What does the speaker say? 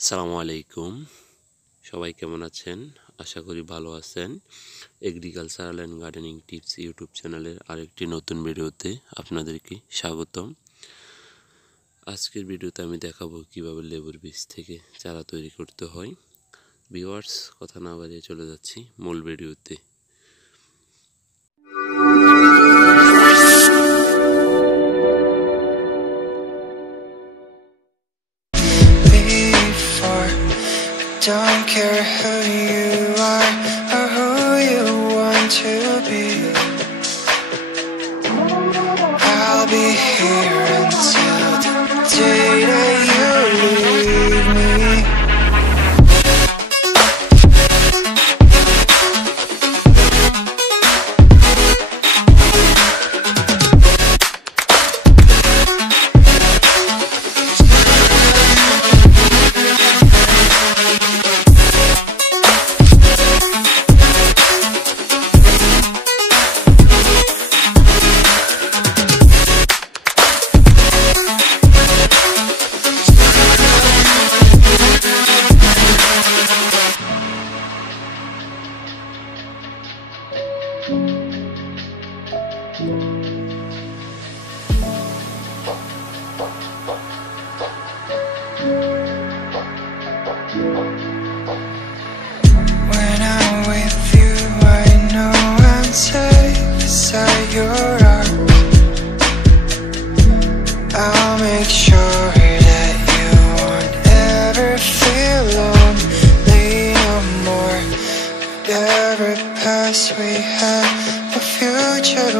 আসসালামু আলাইকুম। সবাই কেমন আছেন? আশা করি ভালো আছেন। Agricultural and gardening tips YouTube চ্যানেলের আরেকটি নতুন ভিডিওতে আপনাদেরকে স্বাগতম। আজকের ভিডিওতে আমি দেখাবো কিভাবে লেবুর বীজ থেকে চারা তৈরি করতে হয়। ভিউয়ার্স, কথা না বাড়িয়ে চলে যাচ্ছি মূল ভিডিওতে। Don't care who you are or who you want to be. I'll be here until the day that you leave me. When I'm with you, I know I'm safe beside your arms. I'll make sure that you won't ever feel lonely no more. Whatever past we had, the future